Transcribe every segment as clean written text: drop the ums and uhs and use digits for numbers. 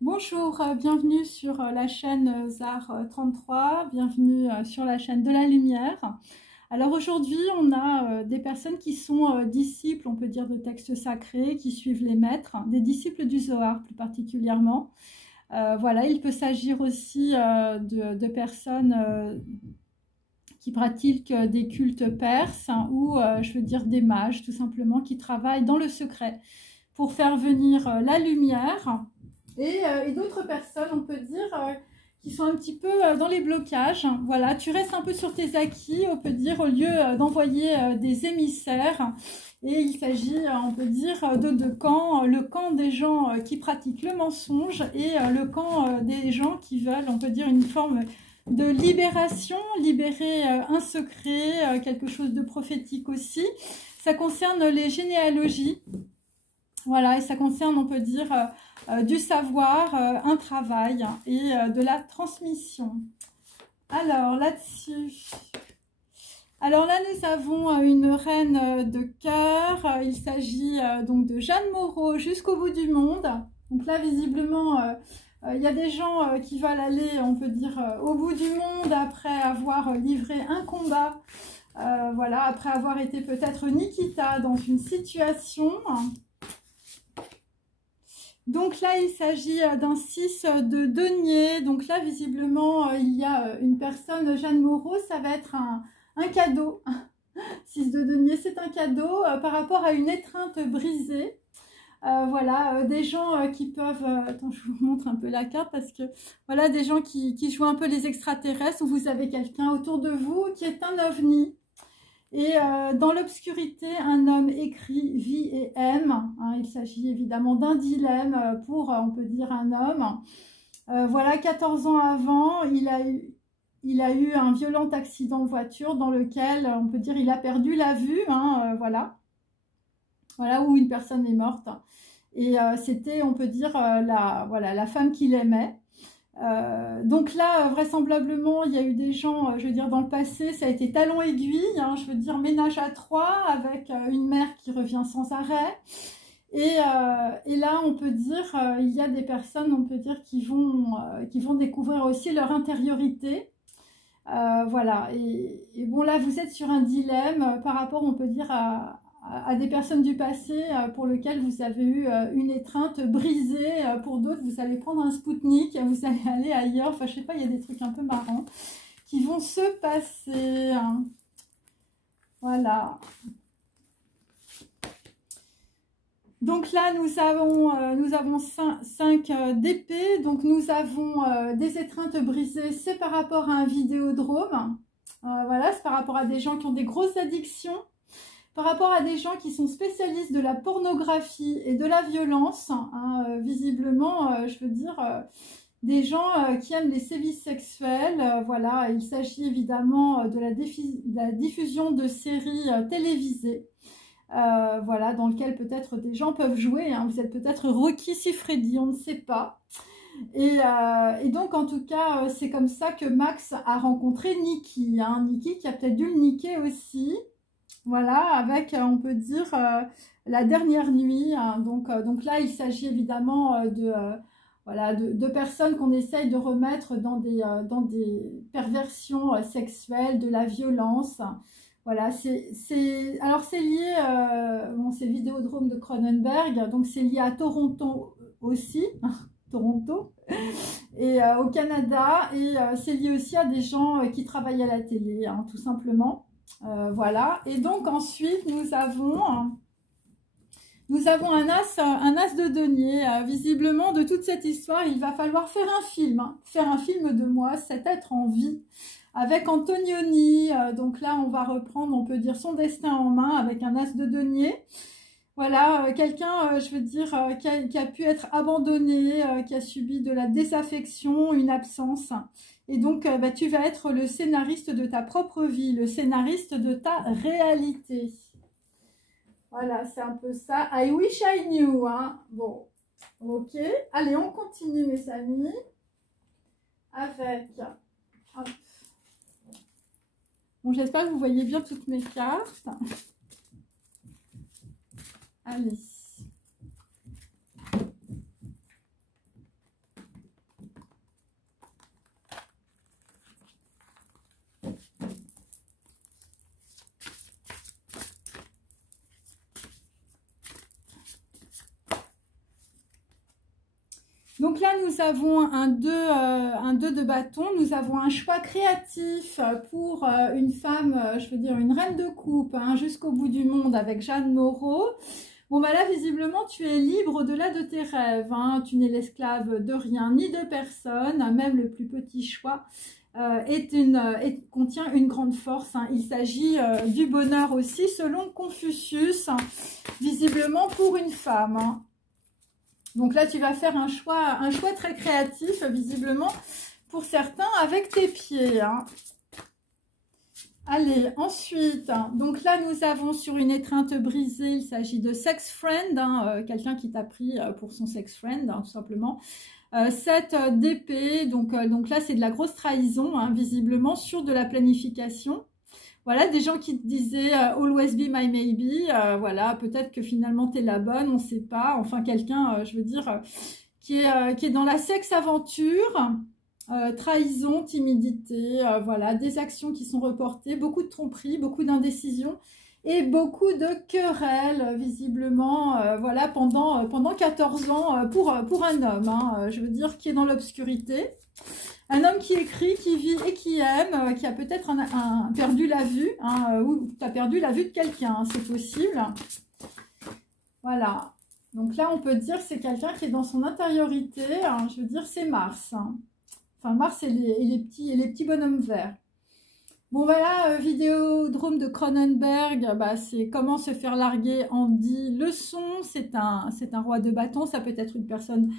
Bonjour, bienvenue sur la chaîne ZAR 33, bienvenue sur la chaîne de la lumière. Alors aujourd'hui, on a des personnes qui sont disciples, on peut dire, de textes sacrés, qui suivent les maîtres, des disciples du Zohar plus particulièrement. Voilà, il peut s'agir aussi de personnes qui pratiquent des cultes perses ou, je veux dire, des mages, tout simplement, qui travaillent dans le secret pour faire venir la lumière. Et d'autres personnes, on peut dire, qui sont un petit peu dans les blocages. Voilà, tu restes un peu sur tes acquis, on peut dire, au lieu d'envoyer des émissaires. Et il s'agit, on peut dire, de deux camps. Le camp des gens qui pratiquent le mensonge et le camp des gens qui veulent, on peut dire, une forme de libération, libérer un secret, quelque chose de prophétique aussi. Ça concerne les généalogies. Voilà, et ça concerne, on peut dire, du savoir, un travail et de la transmission. Alors, là-dessus... Alors là, nous avons une reine de cœur. Il s'agit donc de Jeanne Moreau jusqu'au bout du monde. Donc là, visiblement, il y a des gens qui veulent aller, on peut dire, au bout du monde après avoir livré un combat. Voilà, après avoir été peut-être Nikita dans une situation... Donc là, il s'agit d'un 6 de denier. Donc là, visiblement, il y a une personne, Jeanne Moreau, ça va être un cadeau. 6 de denier, c'est un cadeau par rapport à une étreinte brisée. Voilà, des gens qui peuvent... attends, je vous montre un peu la carte parce que... Voilà, des gens qui jouent un peu les extraterrestres où vous avez quelqu'un autour de vous qui est un ovni. Et dans l'obscurité, un homme écrit « Vie et aime ». Hein, il s'agit évidemment d'un dilemme pour, on peut dire, un homme. Voilà, 14 ans avant, il a eu un violent accident de voiture dans lequel, on peut dire, il a perdu la vue. Hein, voilà, où une personne est morte. Et c'était, on peut dire, la femme qu'il aimait. Donc là, vraisemblablement, il y a eu des gens, je veux dire, dans le passé, ça a été talon aiguille, hein, je veux dire, ménage à trois, avec une mère qui revient sans arrêt. Et là, on peut dire, il y a des personnes, on peut dire, qui vont découvrir aussi leur intériorité. Voilà, et bon, là, vous êtes sur un dilemme par rapport, on peut dire, à des personnes du passé pour lesquelles vous avez eu une étreinte brisée. Pour d'autres, vous allez prendre un Spoutnik, vous allez aller ailleurs. Enfin, je sais pas, il y a des trucs un peu marrants qui vont se passer. Hein. Voilà. Donc là, nous avons 5 d'épée. Donc nous avons des étreintes brisées. C'est par rapport à un vidéodrome. Voilà, c'est par rapport à des gens qui ont des grosses addictions. Par rapport à des gens qui sont spécialistes de la pornographie et de la violence, hein, visiblement, je veux dire, des gens qui aiment les sévices sexuels. Voilà, il s'agit évidemment de la diffusion de séries télévisées, voilà, dans lesquelles peut-être des gens peuvent jouer. Hein, vous êtes peut-être Rocky Siffredi, on ne sait pas. Et donc, en tout cas, c'est comme ça que Max a rencontré Nikki. Hein, Nikki qui a peut-être dû le niquer aussi. Voilà, avec, on peut dire, la dernière nuit. Hein, donc là, il s'agit évidemment de personnes qu'on essaye de remettre dans des perversions sexuelles, de la violence. Voilà, alors c'est lié, bon, c'est le Vidéodrome de Cronenberg, donc c'est lié à Toronto aussi, Toronto, et au Canada, et c'est lié aussi à des gens qui travaillent à la télé, hein, tout simplement. Voilà, et donc ensuite nous avons un as de denier. Visiblement, de toute cette histoire, il va falloir faire un film, hein, faire un film de moi, cet être en vie, avec Antonioni. Donc là, on va reprendre, on peut dire, son destin en main avec un as de denier. Voilà, quelqu'un, je veux dire, qui a pu être abandonné, qui a subi de la désaffection, une absence. Et donc, bah, tu vas être le scénariste de ta propre vie, le scénariste de ta réalité. Voilà, c'est un peu ça. I wish I knew, hein. Bon, ok. Allez, on continue, mes amis, avec... Hop. Bon, j'espère que vous voyez bien toutes mes cartes. Allez. Donc là, nous avons un 2 de bâton, nous avons un choix créatif pour une femme, je veux dire une reine de coupe, hein, jusqu'au bout du monde avec Jeanne Moreau. Bon, bah là, visiblement, tu es libre au-delà de tes rêves, hein. Tu n'es l'esclave de rien ni de personne, même le plus petit choix contient une grande force, hein. Il s'agit du bonheur aussi, selon Confucius, hein, visiblement pour une femme, hein. Donc là, tu vas faire un choix très créatif, visiblement, pour certains, avec tes pieds, hein. Allez, ensuite, donc là, nous avons sur une étreinte brisée, il s'agit de sex friend, hein, quelqu'un qui t'a pris pour son sex friend, hein, tout simplement. 7 d'épée, donc là, c'est de la grosse trahison, hein, visiblement, sur de la planification. Voilà, des gens qui te disaient always be my maybe, voilà, peut-être que finalement, tu es la bonne, on ne sait pas. Enfin, quelqu'un, je veux dire, qui est dans la sexe-aventure. Trahison, timidité, voilà, des actions qui sont reportées, beaucoup de tromperies, beaucoup d'indécision et beaucoup de querelles, visiblement, voilà, pendant 14 ans pour un homme, hein, je veux dire, qui est dans l'obscurité. Un homme qui écrit, qui vit et qui aime, qui a peut-être perdu la vue, hein, ou tu as perdu la vue de quelqu'un, hein, c'est possible. Voilà. Donc là, on peut dire que c'est quelqu'un qui est dans son intériorité, hein, je veux dire, c'est Mars, hein. Enfin, Mars et les petits bonhommes verts. Bon, voilà, Vidéodrome de Cronenberg, bah, c'est comment se faire larguer en 10 leçons. C'est un roi de bâton, ça peut être une personne,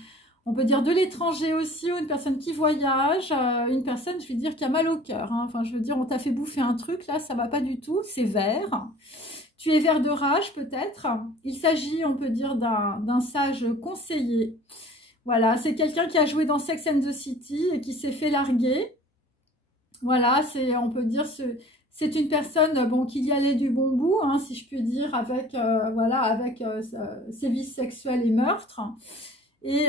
on peut dire de l'étranger aussi, ou une personne qui voyage, une personne, je veux dire, qui a mal au cœur, hein. Enfin, je veux dire, on t'a fait bouffer un truc, là, ça va pas du tout, c'est vert. Tu es vert de rage, peut-être. Il s'agit, on peut dire, d'un sage conseiller. Voilà, c'est quelqu'un qui a joué dans Sex and the City et qui s'est fait larguer. Voilà, on peut dire, c'est une personne bon, qui y allait du bon bout, hein, si je puis dire, avec, voilà, avec sévices sexuels et meurtres. Et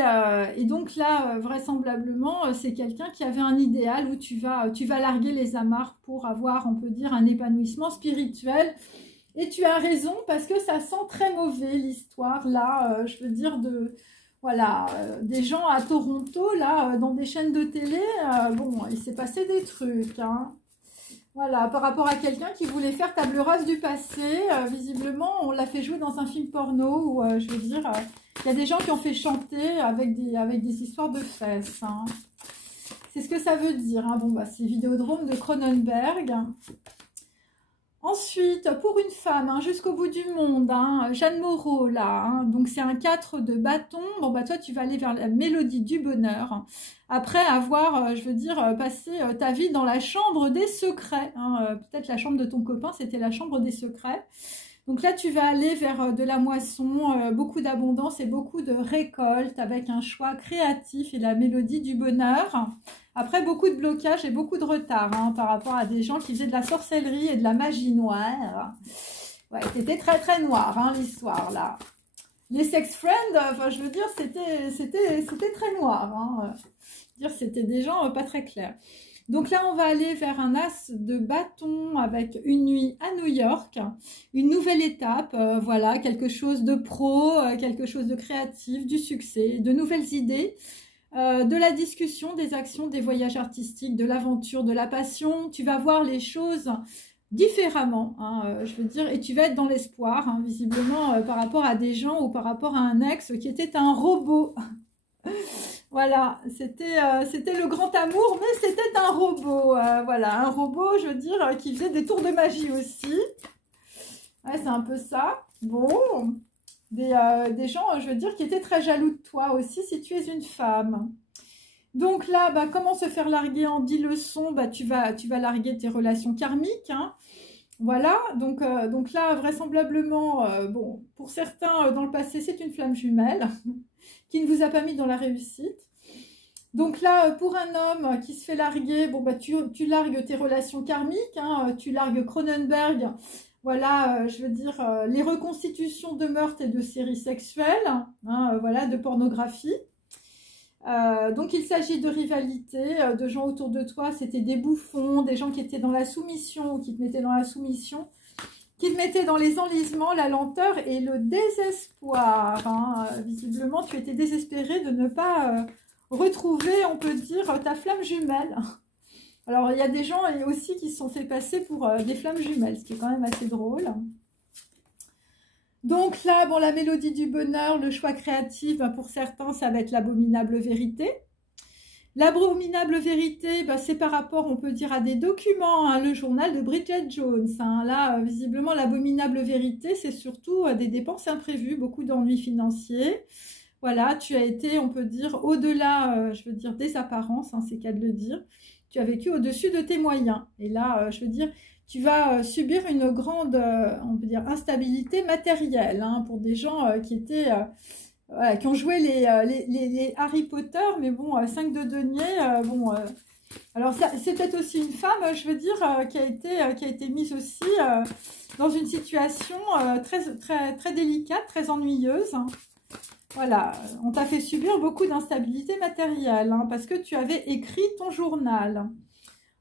donc là, vraisemblablement, c'est quelqu'un qui avait un idéal où tu vas larguer les amarres pour avoir, on peut dire, un épanouissement spirituel. Et tu as raison, parce que ça sent très mauvais, l'histoire, là, je veux dire, voilà, des gens à Toronto, là, dans des chaînes de télé, bon, il s'est passé des trucs, hein. Voilà, par rapport à quelqu'un qui voulait faire table rase du passé, visiblement, on l'a fait jouer dans un film porno, où, je veux dire, il y a des gens qui ont fait chanter avec des histoires de fesses, hein. C'est ce que ça veut dire, hein. Bon, bah, c'est Vidéodrome de Cronenberg. Ensuite, pour une femme, hein, jusqu'au bout du monde, hein, Jeanne Moreau, là, hein, donc c'est un 4 de bâton. Bon, bah toi, tu vas aller vers la mélodie du bonheur, hein, après avoir, je veux dire, passé ta vie dans la chambre des secrets, hein, peut-être la chambre de ton copain, c'était la chambre des secrets. Donc là, tu vas aller vers de la moisson, beaucoup d'abondance et beaucoup de récolte, avec un choix créatif et la mélodie du bonheur. Après, beaucoup de blocages et beaucoup de retard, hein, par rapport à des gens qui faisaient de la sorcellerie et de la magie noire. Ouais, c'était très très noir, hein, l'histoire, là. Les sex friends, enfin, je veux dire, c'était très noir, hein. Dire, c'était des gens pas très clairs. Donc là, on va aller vers un as de bâton avec une nuit à New York, une nouvelle étape, voilà, quelque chose de pro, quelque chose de créatif, du succès, de nouvelles idées, de la discussion, des actions, des voyages artistiques, de l'aventure, de la passion. Tu vas voir les choses différemment, hein, je veux dire, et tu vas être dans l'espoir, hein, visiblement, par rapport à des gens ou par rapport à un ex qui était un robot. Voilà, c'était le grand amour, mais c'était un robot, voilà, un robot, je veux dire, qui faisait des tours de magie aussi. Ouais, c'est un peu ça. Bon, des gens, je veux dire, qui étaient très jaloux de toi aussi, si tu es une femme. Donc là, bah, comment se faire larguer en 10 leçons, bah, tu vas larguer tes relations karmiques, hein. Voilà, donc là, vraisemblablement, bon, pour certains, dans le passé, c'est une flamme jumelle qui ne vous a pas mis dans la réussite. Donc là, pour un homme qui se fait larguer, bon, bah, tu largues tes relations karmiques, hein, tu largues Cronenberg, voilà, je veux dire, les reconstitutions de meurtres et de séries sexuelles, hein, voilà, de pornographie. Donc il s'agit de rivalité, de gens autour de toi, c'était des bouffons, des gens qui étaient dans la soumission ou qui te mettaient dans la soumission. qui te mettait dans les enlisements, la lenteur et le désespoir. Hein. Visiblement, tu étais désespéré de ne pas retrouver, on peut dire, ta flamme jumelle. Alors, il y a des gens aussi qui se sont fait passer pour des flammes jumelles, ce qui est quand même assez drôle. Donc là, bon, la mélodie du bonheur, le choix créatif, ben, pour certains, ça va être l'abominable vérité. L'abominable vérité, ben, c'est par rapport, on peut dire, à des documents, hein, le journal de Bridget Jones. Hein. Là, visiblement, l'abominable vérité, c'est surtout des dépenses imprévues, beaucoup d'ennuis financiers. Voilà, tu as été, on peut dire, au-delà, je veux dire, des apparences, hein, c'est qu'à de le dire. Tu as vécu au-dessus de tes moyens. Et là, je veux dire, tu vas subir une grande, on peut dire, instabilité matérielle, hein, pour des gens qui étaient, voilà, qui ont joué les Harry Potter, mais bon, 5 de denier, bon, alors c'est peut-être aussi une femme, je veux dire, qui a été mise aussi dans une situation très délicate, très ennuyeuse. Hein. Voilà, on t'a fait subir beaucoup d'instabilité matérielle, hein, parce que tu avais écrit ton journal.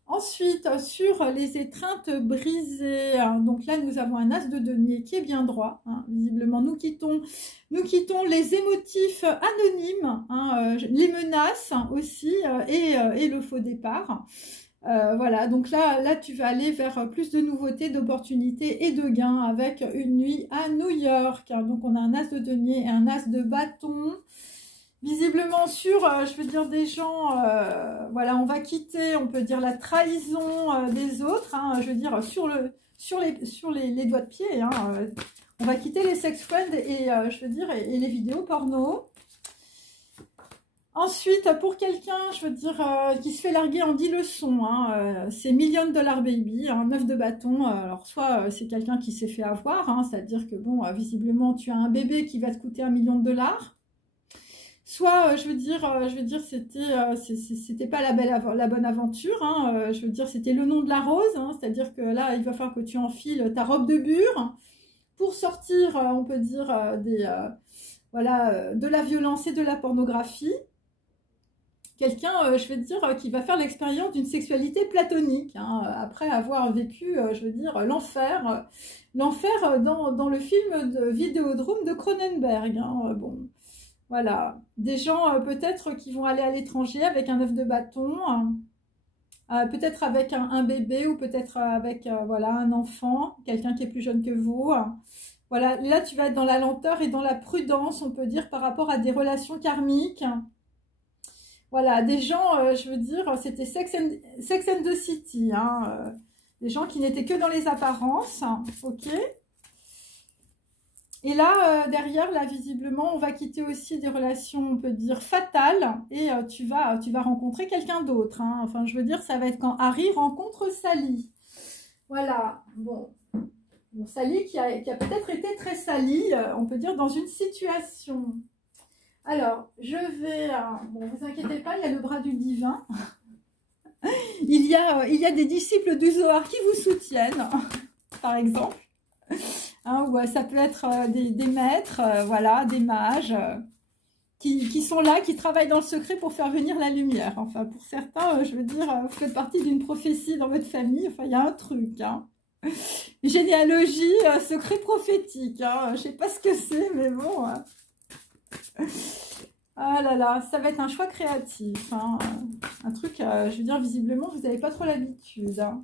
Ensuite, sur les étreintes brisées, hein, donc là, nous avons un as de denier qui est bien droit. Hein, visiblement, nous quittons les émotifs anonymes, hein, les menaces aussi, et le faux départ. Voilà, donc là, tu vas aller vers plus de nouveautés, d'opportunités et de gains avec une nuit à New York. Hein, donc, on a un as de denier et un as de bâton. Visiblement sur, je veux dire, des gens, voilà, on va quitter, on peut dire, la trahison des autres, hein, je veux dire, sur les doigts de pied, hein, on va quitter les sex friends et, je veux dire, et les vidéos porno. Ensuite, pour quelqu'un, je veux dire, qui se fait larguer en 10 leçons, hein, c'est $1 million baby, hein, 9 de bâton. Alors, soit c'est quelqu'un qui s'est fait avoir, hein, c'est-à-dire que, bon, visiblement, tu as un bébé qui va te coûter $1 million. Soit, je veux dire, c'était pas la bonne aventure, hein, je veux dire, c'était le nom de la rose, hein, c'est-à-dire que là, il va falloir que tu enfiles ta robe de bure pour sortir, on peut dire, voilà, de la violence et de la pornographie. Quelqu'un, je veux dire, qui va faire l'expérience d'une sexualité platonique, hein, après avoir vécu, je veux dire, l'enfer dans le film de Vidéodrome de Cronenberg, hein, bon. Voilà, des gens peut-être qui vont aller à l'étranger avec un œuf de bâton, peut-être avec un bébé ou peut-être avec voilà, un enfant, quelqu'un qui est plus jeune que vous. Voilà, là tu vas être dans la lenteur et dans la prudence, on peut dire, par rapport à des relations karmiques. Voilà, des gens, je veux dire, c'était Sex and the City, hein, des gens qui n'étaient que dans les apparences, ok. Et là, derrière, là, visiblement, on va quitter aussi des relations, on peut dire, fatales. Et tu vas rencontrer quelqu'un d'autre. Hein. Enfin, je veux dire, ça va être quand Harry rencontre Sally. Voilà. Bon, Sally qui a peut-être été très Sally, on peut dire, dans une situation. Alors, je vais... bon, vous inquiétez pas, il y a le bras du divin. il y a des disciples du Zohar qui vous soutiennent, par exemple. Hein, ou ça peut être des maîtres, voilà, des mages qui sont là, qui travaillent dans le secret pour faire venir la lumière. Enfin, pour certains, je veux dire, vous faites partie d'une prophétie dans votre famille. Enfin, il y a un truc. Hein. Généalogie, secret prophétique. Hein. Je ne sais pas ce que c'est, mais bon. Ah là là, ça va être un choix créatif. Hein. Un truc, je veux dire, visiblement, vous n'avez pas trop l'habitude. Hein.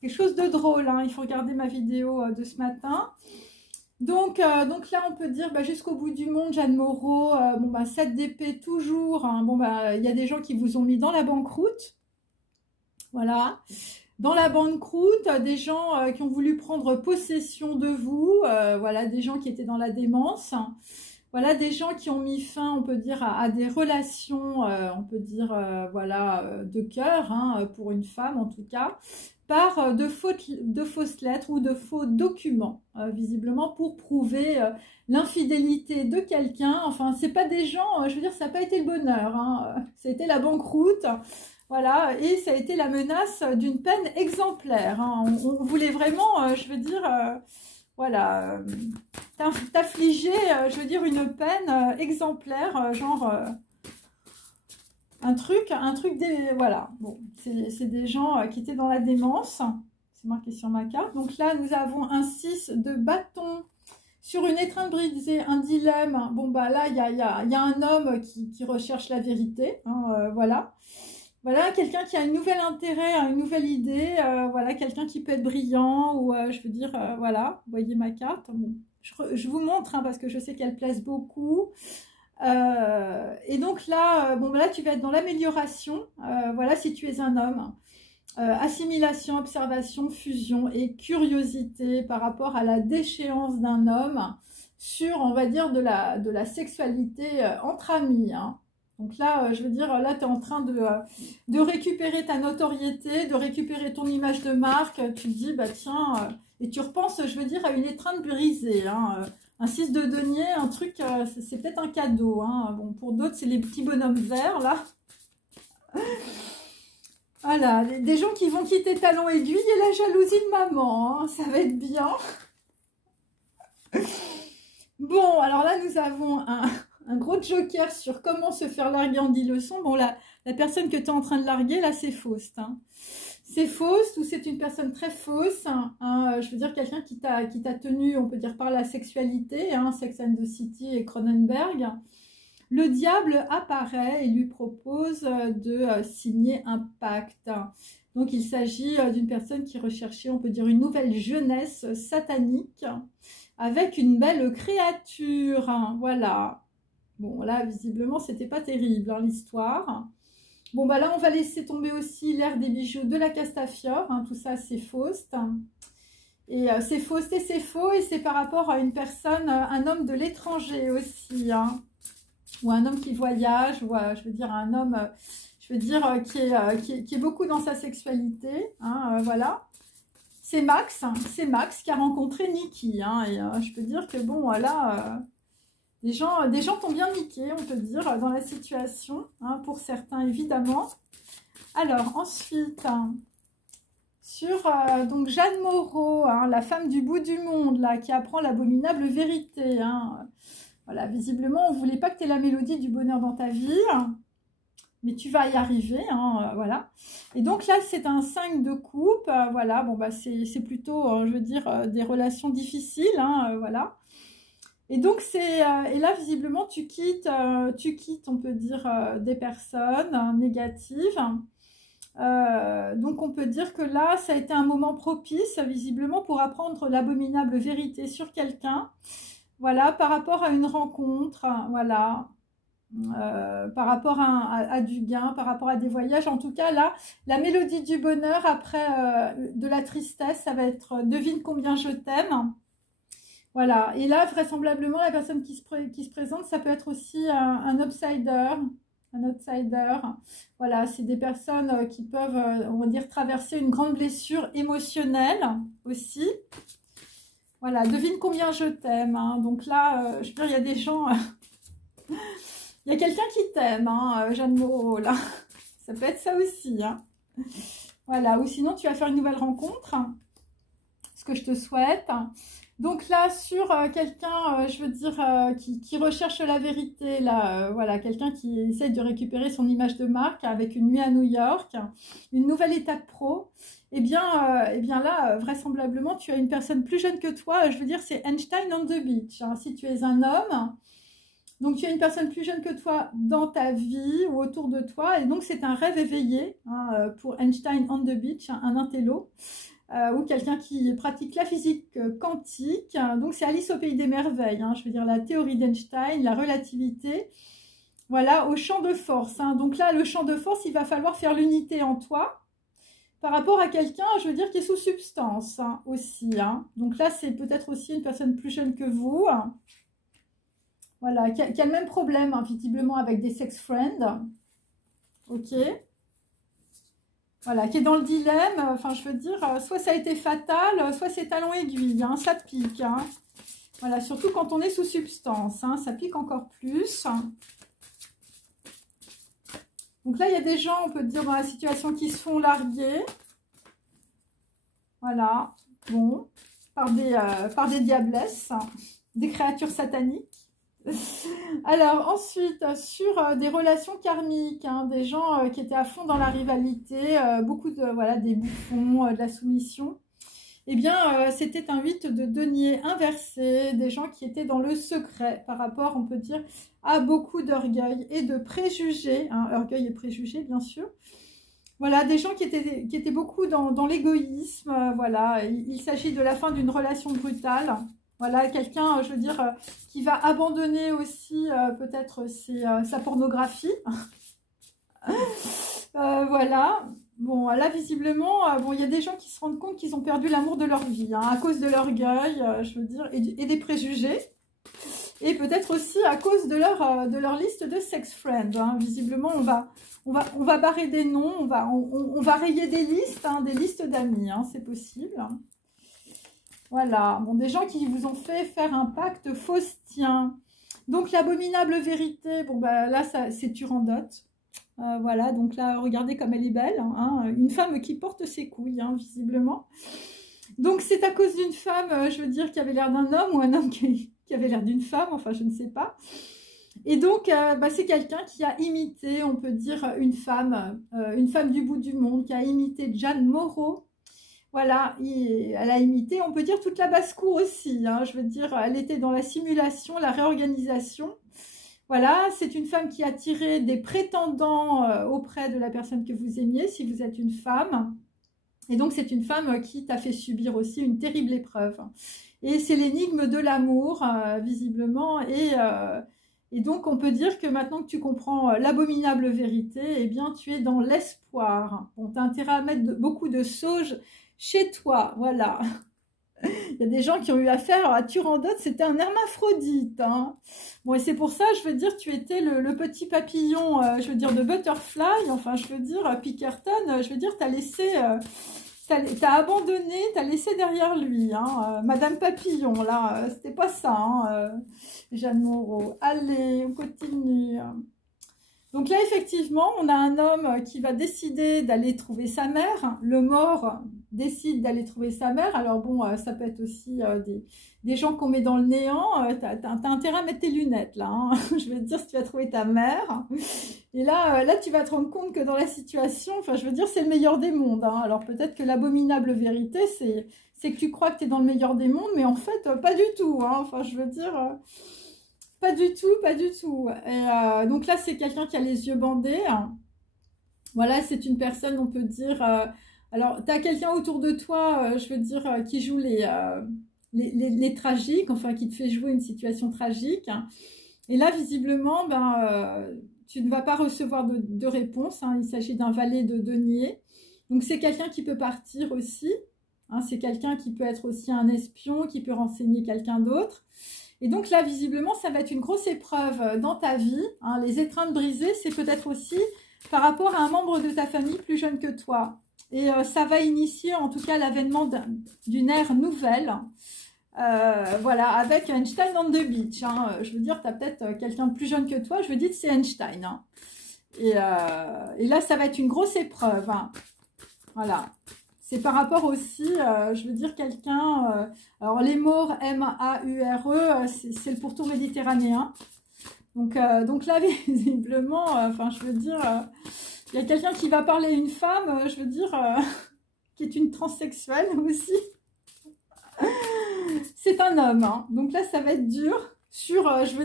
Quelque chose de drôle, hein. Il faut regarder ma vidéo de ce matin. Donc là, on peut dire jusqu'au bout du monde, Jeanne Moreau, bon, 7 d'épée toujours. Hein. Bon, il y a des gens qui vous ont mis dans la banqueroute. Voilà. Dans la banqueroute, des gens qui ont voulu prendre possession de vous. Voilà, des gens qui étaient dans la démence. Voilà, des gens qui ont mis fin, on peut dire, à des relations, on peut dire, voilà, de cœur, hein, pour une femme en tout cas, par de fausses lettres ou de faux documents, visiblement, pour prouver l'infidélité de quelqu'un. Enfin, c'est pas des gens, je veux dire, ça n'a pas été le bonheur, hein, ça a été la banqueroute, voilà, et ça a été la menace d'une peine exemplaire. Hein. On voulait vraiment, je veux dire, voilà, t'affliger, je veux dire, une peine exemplaire, genre... un truc voilà, bon, c'est des gens qui étaient dans la démence, c'est marqué sur ma carte. Donc là, nous avons un 6 de bâton sur une étreinte brisée, un dilemme. Bon, bah là, il y a un homme qui recherche la vérité, hein, voilà. Voilà, quelqu'un qui a un nouvel intérêt, une nouvelle idée, voilà, quelqu'un qui peut être brillant, ou je veux dire, voilà, vous voyez ma carte. Bon, je vous montre, hein, parce que je sais qu'elle plaise beaucoup. Et donc là, bon, là, tu vas être dans l'amélioration, voilà, si tu es un homme. Assimilation, observation, fusion et curiosité par rapport à la déchéance d'un homme sur, on va dire, de la sexualité entre amis, hein. Donc là, je veux dire, là, tu es en train de récupérer ta notoriété, de récupérer ton image de marque. Tu te dis, bah tiens, et tu repenses, je veux dire, à une étreinte brisée, hein. Un 6 de denier, un truc, c'est peut-être un cadeau, hein. Bon, pour d'autres, c'est les petits bonhommes verts, là. Voilà, des gens qui vont quitter Talon Aiguille et la jalousie de maman, hein. Ça va être bien. Bon, alors là, nous avons un gros joker sur comment se faire larguer en 10 leçons. Bon, la personne que tu es en train de larguer, là, c'est Faust, hein. C'est Faust ou c'est une personne très fausse, hein, je veux dire, quelqu'un qui t'a tenu, on peut dire, par la sexualité, hein, Sex and the City et Cronenberg. Le diable apparaît et lui propose de signer un pacte. Donc, il s'agit d'une personne qui recherchait, on peut dire, une nouvelle jeunesse satanique avec une belle créature, hein, voilà. Bon, là, visiblement, c'était pas terrible, hein, l'histoire. Bon, bah là, on va laisser tomber aussi l'ère des bijoux de la Castafiore, hein, tout ça, c'est Faust. Et c'est Faust et c'est faux, et c'est par rapport à une personne, un homme de l'étranger aussi, hein. Ou un homme qui voyage, ou je veux dire un homme, je veux dire qui est beaucoup dans sa sexualité, hein, voilà. C'est Max qui a rencontré Nikki, hein, et je peux dire que bon, là, des gens t'ont bien niqué, on peut dire, dans la situation, hein, pour certains évidemment. Alors ensuite, sur donc Jeanne Moreau, hein, la femme du bout du monde, là, qui apprend l'abominable vérité, hein. Voilà, visiblement, on ne voulait pas que tu aies la mélodie du bonheur dans ta vie, mais tu vas y arriver, hein, voilà. Et donc là, c'est un 5 de coupe, voilà, bon, bah, c'est plutôt, je veux dire, des relations difficiles, hein, voilà. Et donc, et là, visiblement, tu quittes, on peut dire, des personnes négatives. Donc, on peut dire que là, ça a été un moment propice, visiblement, pour apprendre l'abominable vérité sur quelqu'un. Voilà, par rapport à une rencontre, voilà, par rapport à du gain, par rapport à des voyages. En tout cas, là, la mélodie du bonheur après de la tristesse, ça va être « Devine combien je t'aime ». Voilà, et là, vraisemblablement, la personne qui se présente, ça peut être aussi un outsider. Un outsider, voilà, c'est des personnes qui peuvent, on va dire, traverser une grande blessure émotionnelle aussi. Voilà, devine combien je t'aime, hein. Donc là, je veux dire, il y a des gens... il y a quelqu'un qui t'aime, hein, Jeanne Moreau, là. Ça peut être ça aussi, hein. Voilà, ou sinon, tu vas faire une nouvelle rencontre, ce que je te souhaite. Donc là, sur quelqu'un, je veux dire, qui recherche la vérité, là, voilà, quelqu'un qui essaye de récupérer son image de marque avec une nuit à New York, une nouvelle étape pro. Eh bien là, vraisemblablement, tu as une personne plus jeune que toi. Je veux dire, c'est Einstein on the beach, hein, si tu es un homme. Donc, tu as une personne plus jeune que toi dans ta vie ou autour de toi. Et donc, c'est un rêve éveillé, hein, pour Einstein on the beach, hein, un intello. Ou quelqu'un qui pratique la physique quantique. Donc, c'est Alice au pays des merveilles, hein, je veux dire, la théorie d'Einstein, la relativité. Voilà, au champ de force, hein. Donc là, le champ de force, il va falloir faire l'unité en toi par rapport à quelqu'un, je veux dire, qui est sous substance, hein, aussi, hein. Donc là, c'est peut-être aussi une personne plus jeune que vous, hein. Voilà, qui a le même problème, hein, visiblement, avec des sex friends. Ok. Voilà, qui est dans le dilemme, enfin, je veux dire, soit ça a été fatal, soit c'est talon aiguille, hein, ça pique, hein. Voilà, surtout quand on est sous substance, hein, ça pique encore plus. Donc là, il y a des gens, on peut dire, dans la situation qui se font larguer. Voilà, bon, par des diablesses, des créatures sataniques. Alors ensuite, sur des relations karmiques, hein, des gens qui étaient à fond dans la rivalité, beaucoup de, voilà, des bouffons, de la soumission. eh bien, c'était un 8 de denier inversé, des gens qui étaient dans le secret par rapport, on peut dire, à beaucoup d'orgueil et de préjugés, hein, orgueil et préjugés, bien sûr. Voilà, des gens qui étaient beaucoup dans l'égoïsme, voilà. Il s'agit de la fin d'une relation brutale. Voilà, quelqu'un, je veux dire, qui va abandonner aussi peut-être sa pornographie. Voilà. Bon, là, visiblement, bon, il y a des gens qui se rendent compte qu'ils ont perdu l'amour de leur vie, hein, à cause de l'orgueil, je veux dire, et des préjugés. Et peut-être aussi à cause de leur liste de sex friends. Hein. Visiblement, on va barrer des noms, on va rayer des listes d'amis, hein, c'est possible. Voilà, bon, des gens qui vous ont fait faire un pacte faustien. Donc, l'abominable vérité, bon, bah, là, c'est Turandot. Voilà, donc là, regardez comme elle est belle. Hein, une femme qui porte ses couilles, hein, visiblement. Donc, c'est à cause d'une femme, je veux dire, qui avait l'air d'un homme ou un homme qui avait l'air d'une femme, enfin, je ne sais pas. Et donc, bah, c'est quelqu'un qui a imité, on peut dire, une femme du bout du monde, qui a imité Jeanne Moreau. Voilà, elle a imité, on peut dire, toute la basse-cour aussi. Hein, je veux dire, elle était dans la simulation, la réorganisation. Voilà, c'est une femme qui a tiré des prétendants auprès de la personne que vous aimiez, si vous êtes une femme. Et donc, c'est une femme qui t'a fait subir aussi une terrible épreuve. Et c'est l'énigme de l'amour, visiblement. Et donc, on peut dire que maintenant que tu comprends l'abominable vérité, eh bien, tu es dans l'espoir. On t'a intérêt à mettre beaucoup de sauge chez toi, voilà. Il y a des gens qui ont eu affaire à Turandot, c'était un hermaphrodite. Hein. Bon, et c'est pour ça, je veux dire, tu étais le petit papillon, je veux dire, de Butterfly, enfin, je veux dire, Pinkerton, je veux dire, t'as laissé, t'as abandonné, t'as laissé derrière lui, hein, Madame Papillon, là, c'était pas ça, hein, Jeanne Moreau. Allez, on continue. Donc là, effectivement, on a un homme qui va décider d'aller trouver sa mère. Le mort décide d'aller trouver sa mère. Alors bon, ça peut être aussi des gens qu'on met dans le néant. T'as intérêt à mettre tes lunettes, là. Hein. Je veux dire, si tu vas trouver ta mère. Et là, tu vas te rendre compte que dans la situation, enfin, je veux dire, c'est le meilleur des mondes. Hein. Alors peut-être que l'abominable vérité, c'est que tu crois que tu es dans le meilleur des mondes, mais en fait, pas du tout. Hein. Enfin, je veux dire... Pas du tout, pas du tout. Et donc là, c'est quelqu'un qui a les yeux bandés. Voilà, c'est une personne, on peut dire... alors, tu as quelqu'un autour de toi, je veux dire, qui joue les tragiques, enfin, qui te fait jouer une situation tragique. Et là, visiblement, tu ne vas pas recevoir de réponse. Hein. Il s'agit d'un valet de denier. Donc, c'est quelqu'un qui peut partir aussi. Hein. C'est quelqu'un qui peut être aussi un espion, qui peut renseigner quelqu'un d'autre. Et donc là, visiblement, ça va être une grosse épreuve dans ta vie. Hein. Les étreintes brisées, c'est peut-être aussi par rapport à un membre de ta famille plus jeune que toi. Et ça va initier en tout cas l'avènement d'une ère nouvelle. Voilà, avec Einstein on the beach. Hein. Je veux dire, tu as peut-être quelqu'un de plus jeune que toi. Je veux dire, c'est Einstein. Hein. Et là, ça va être une grosse épreuve. Hein. Voilà. C'est par rapport aussi, je veux dire, quelqu'un... alors, les morts, M-A-U-R-E, c'est le pourtour méditerranéen. Donc là, visiblement, enfin, je veux dire, il y a quelqu'un qui va parler à une femme, je veux dire, qui est une transsexuelle aussi. C'est un homme. Hein. Donc là, ça va être dur sur, je veux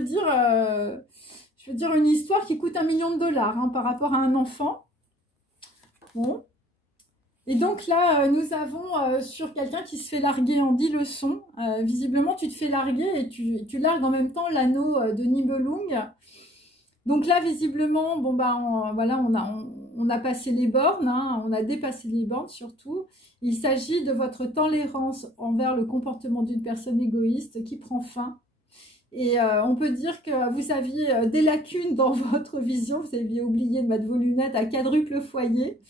dire, une histoire qui coûte $1 million hein, par rapport à un enfant. Bon. Et donc là, nous avons sur quelqu'un qui se fait larguer en 10 leçons. Visiblement, tu te fais larguer et tu largues en même temps l'anneau de Nibelung. Donc là, visiblement, bon voilà, on a passé les bornes, hein, on a dépassé les bornes surtout. Il s'agit de votre tolérance envers le comportement d'une personne égoïste qui prend fin. Et on peut dire que vous aviez des lacunes dans votre vision, vous aviez oublié de mettre vos lunettes à quadruple foyer.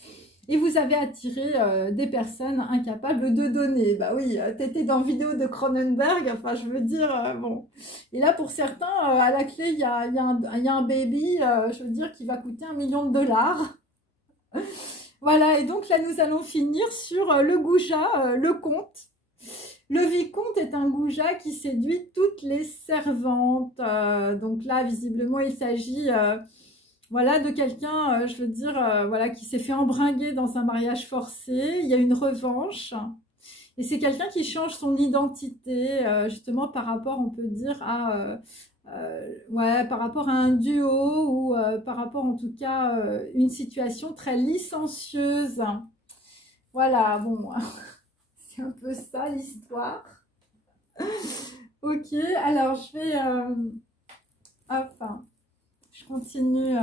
Et vous avez attiré des personnes incapables de donner. Bah oui, t'étais dans vidéo de Cronenberg, enfin je veux dire, bon. Et là pour certains, à la clé, il y a un baby, je veux dire, qui va coûter $1 million. Voilà, et donc là nous allons finir sur le goujat, le comte. Le vicomte est un goujat qui séduit toutes les servantes. Donc là, visiblement, il s'agit... voilà, de quelqu'un, je veux dire, voilà, qui s'est fait embringuer dans un mariage forcé. Il y a une revanche. Et c'est quelqu'un qui change son identité, justement par rapport, on peut dire, à... ouais, par rapport à un duo ou par rapport en tout cas une situation très licencieuse. Voilà, bon, c'est un peu ça l'histoire. Ok, alors je vais... enfin, je continue...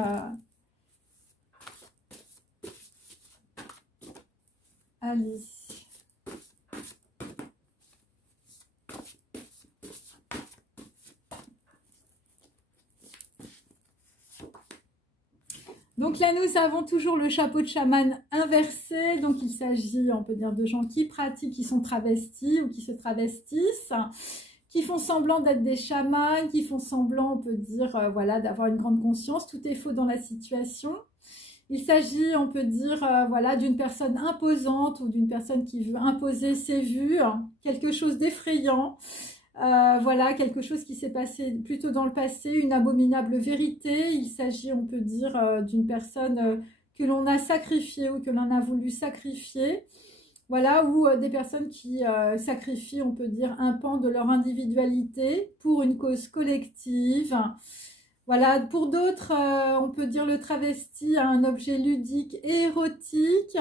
allez. Donc là, nous avons toujours le chapeau de chaman inversé. Donc il s'agit, on peut dire, de gens qui pratiquent, qui sont travestis ou qui se travestissent, qui font semblant d'être des chamans, qui font semblant, on peut dire, voilà, d'avoir une grande conscience. Tout est faux dans la situation. Il s'agit, on peut dire, voilà, d'une personne imposante ou d'une personne qui veut imposer ses vues, quelque chose d'effrayant. Voilà, quelque chose qui s'est passé plutôt dans le passé, une abominable vérité. Il s'agit, on peut dire, d'une personne que l'on a sacrifiée ou que l'on a voulu sacrifier. Voilà, ou des personnes qui sacrifient, on peut dire, un pan de leur individualité pour une cause collective. Voilà, pour d'autres, on peut dire le travesti a un objet ludique et érotique.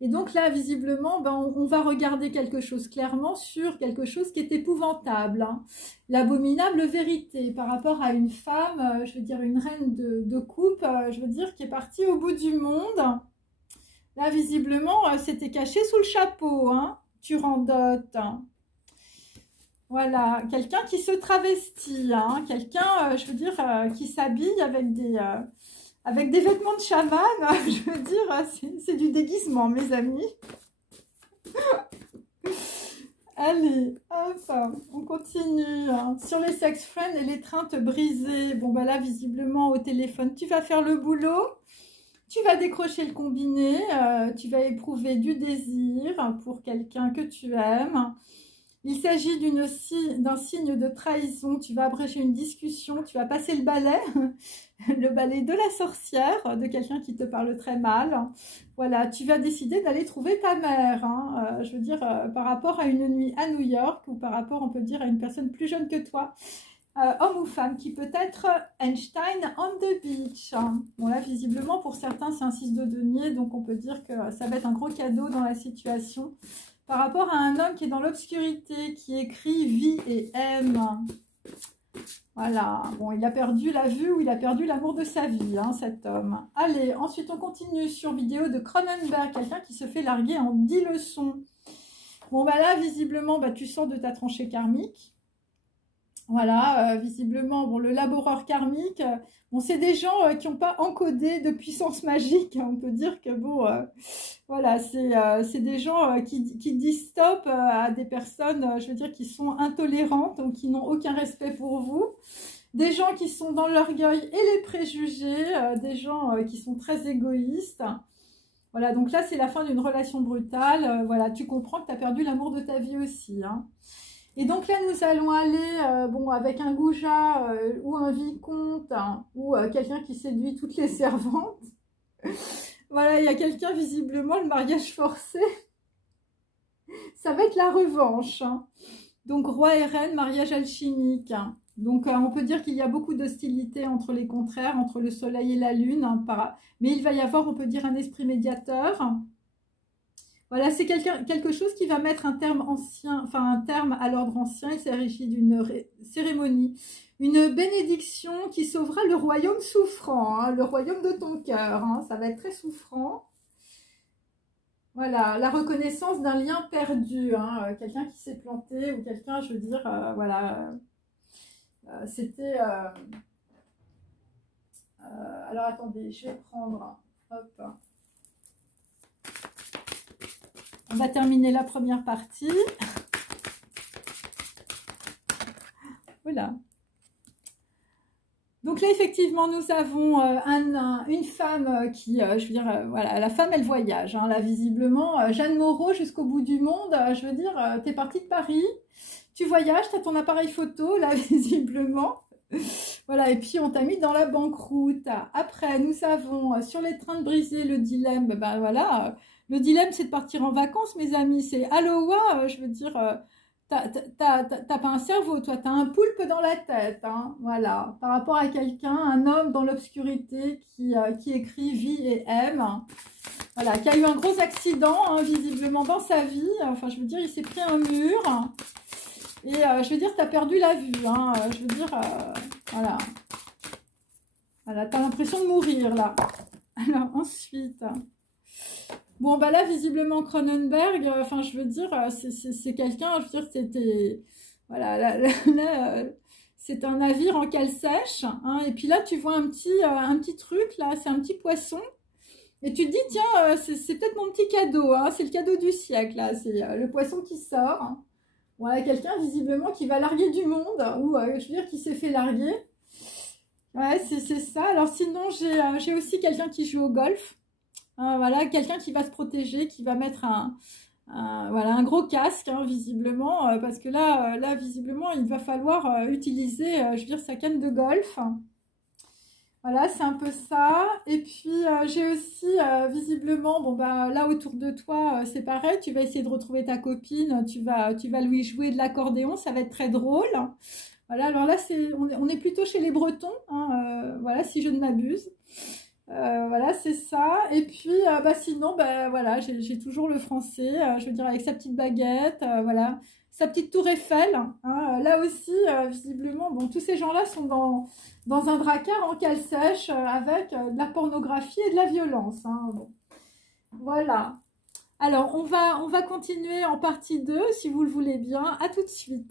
Et donc là, visiblement, ben, on va regarder quelque chose clairement sur quelque chose qui est épouvantable. Hein. L'abominable vérité par rapport à une femme, je veux dire une reine de coupe, je veux dire qui est partie au bout du monde. Là, visiblement, c'était caché sous le chapeau, hein, Turandot. Voilà, quelqu'un qui se travestit, hein, quelqu'un, je veux dire, qui s'habille avec des vêtements de chaman, je veux dire, c'est du déguisement, mes amis. Allez, hop, on continue. Hein. Sur les sex friends et l'étreinte brisée. Bon, bah là, visiblement, au téléphone, tu vas faire le boulot. Tu vas décrocher le combiné. Tu vas éprouver du désir pour quelqu'un que tu aimes. Il s'agit d'un signe de trahison. Tu vas abréger une discussion. Tu vas passer le balai. Le balai de la sorcière, de quelqu'un qui te parle très mal. Voilà, tu vas décider d'aller trouver ta mère. Hein, je veux dire, par rapport à une nuit à New York ou par rapport, on peut dire, à une personne plus jeune que toi. Homme ou femme, qui peut être Einstein on the beach. Hein. Bon là, visiblement, pour certains, c'est un 6 de denier, donc on peut dire que ça va être un gros cadeau dans la situation. Par rapport à un homme qui est dans l'obscurité, qui écrit « vit et aime ». Voilà, bon, il a perdu la vue ou il a perdu l'amour de sa vie, hein, cet homme. Allez, ensuite, on continue sur vidéo de Cronenberg, quelqu'un qui se fait larguer en 10 leçons. Bon, bah là, visiblement, bah, tu sors de ta tranchée karmique. Voilà, visiblement, bon, le laboureur karmique, bon, c'est des gens qui n'ont pas encodé de puissance magique. Hein, on peut dire que, bon, voilà, c'est des gens qui disent stop à des personnes, je veux dire, qui sont intolérantes, donc qui n'ont aucun respect pour vous. Des gens qui sont dans l'orgueil et les préjugés, des gens qui sont très égoïstes. Voilà, donc là, c'est la fin d'une relation brutale. Voilà, tu comprends que tu as perdu l'amour de ta vie aussi, hein. Et donc là, nous allons aller bon, avec un goujat ou un vicomte, hein, ou quelqu'un qui séduit toutes les servantes. Voilà, il y a quelqu'un, visiblement, le mariage forcé. Ça va être la revanche. Hein. Donc, roi et reine, mariage alchimique. Hein. Donc, on peut dire qu'il y a beaucoup d'hostilité entre les contraires, entre le soleil et la lune. Hein, mais il va y avoir, on peut dire, un esprit médiateur. Voilà, c'est quelque chose qui va mettre un terme ancien, enfin un terme à l'ordre ancien. Il s'agit d'une cérémonie, une bénédiction qui sauvera le royaume souffrant, hein, le royaume de ton cœur. Hein, ça va être très souffrant. Voilà, la reconnaissance d'un lien perdu, hein, quelqu'un qui s'est planté ou quelqu'un, je veux dire, voilà, c'était... alors attendez, je vais prendre, hop. On va terminer la première partie. Voilà. Donc là, effectivement, nous avons une femme qui, je veux dire, voilà, la femme, elle voyage. Hein, là, visiblement, Jeanne Moreau jusqu'au bout du monde. Je veux dire, tu es partie de Paris, tu voyages, tu as ton appareil photo, là, visiblement. Voilà, et puis on t'a mis dans la banqueroute. Après, nous avons sur les trains de briser le dilemme. Ben voilà, le dilemme c'est de partir en vacances, mes amis. C'est Aloha, je veux dire, t'as pas un cerveau, toi, t'as un poulpe dans la tête. Hein, voilà, par rapport à quelqu'un, un homme dans l'obscurité qui écrit, vit et aime. Voilà, qui a eu un gros accident, hein, visiblement dans sa vie. Enfin, je veux dire, il s'est pris un mur. Et je veux dire, tu as perdu la vue. Hein, je veux dire, voilà. Voilà, tu as l'impression de mourir, là. Alors, ensuite... Bon, bah là, visiblement, Cronenberg, enfin, je veux dire, c'est quelqu'un, je veux dire, c'était... Voilà, là, c'est un navire en cale sèche. Hein, et puis là, tu vois un petit truc, là, c'est un petit poisson. Et tu te dis, tiens, c'est peut-être mon petit cadeau, hein, c'est le cadeau du siècle, là, c'est le poisson qui sort. Hein. Voilà, quelqu'un visiblement qui va larguer du monde, ou je veux dire qui s'est fait larguer. Ouais, c'est ça. Alors sinon, j'ai aussi quelqu'un qui joue au golf. Voilà, quelqu'un qui va se protéger, qui va mettre voilà, un gros casque, hein, visiblement, parce que là, visiblement, il va falloir utiliser, je veux dire, sa canne de golf. Voilà, c'est un peu ça. Et puis, j'ai aussi, visiblement, bon, bah, là, autour de toi, c'est pareil. Tu vas essayer de retrouver ta copine. Tu vas lui jouer de l'accordéon. Ça va être très drôle. Voilà, alors là, on est plutôt chez les Bretons. Hein, voilà, si je ne m'abuse. Voilà, c'est ça. Et puis, bah, sinon, bah, voilà, j'ai toujours le français. Je veux dire, avec sa petite baguette. Voilà. Sa petite tour Eiffel, hein, là aussi, visiblement, bon, tous ces gens-là sont dans un dracard en cale sèche avec de la pornographie et de la violence. Hein, bon. Voilà. Alors, on va continuer en partie 2, si vous le voulez bien. À tout de suite.